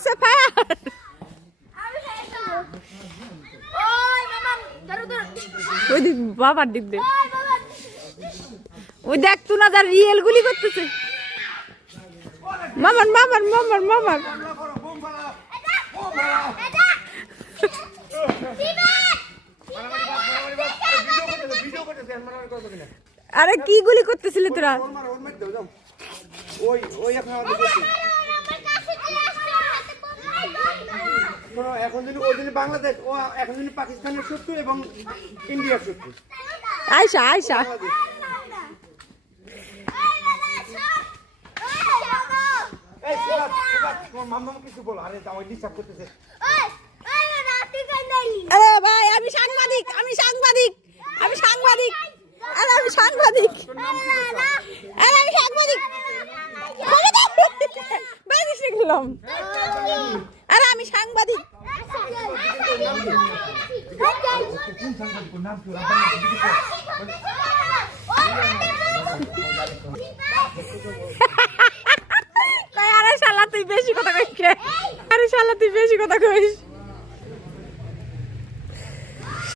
করতেছে ফায়ার। ওই দিক বাবার দিক দে, ওই দেখ তুই না যার রিয়েল গুলি করতেছে। মামার মামার মামার মামার আরে কি গুলি করতেছিলে তোরা? এখন যদি ওই দিন বাংলাদেশ, ও এখন যদি পাকিস্তানের শত্রু এবং ইন্ডিয়ার শত্রু। আয়শা আয়শা মাম্মা কিছু বলো, আরে আমার ডিস্টার্ব করতেছে। আরে ভাই আমি সাংবাদিক, আমি সাংবাদিক, আমি সাংবাদিক, আরে আমি সাংবাদিক, আরে আমি সাংবাদিক, বাইরে শিখলাম, আরে আমি সাংবাদিক। আরে শালা তুই বেশি কথা কইস, আরে শালা তুই বেশি কথা কইস।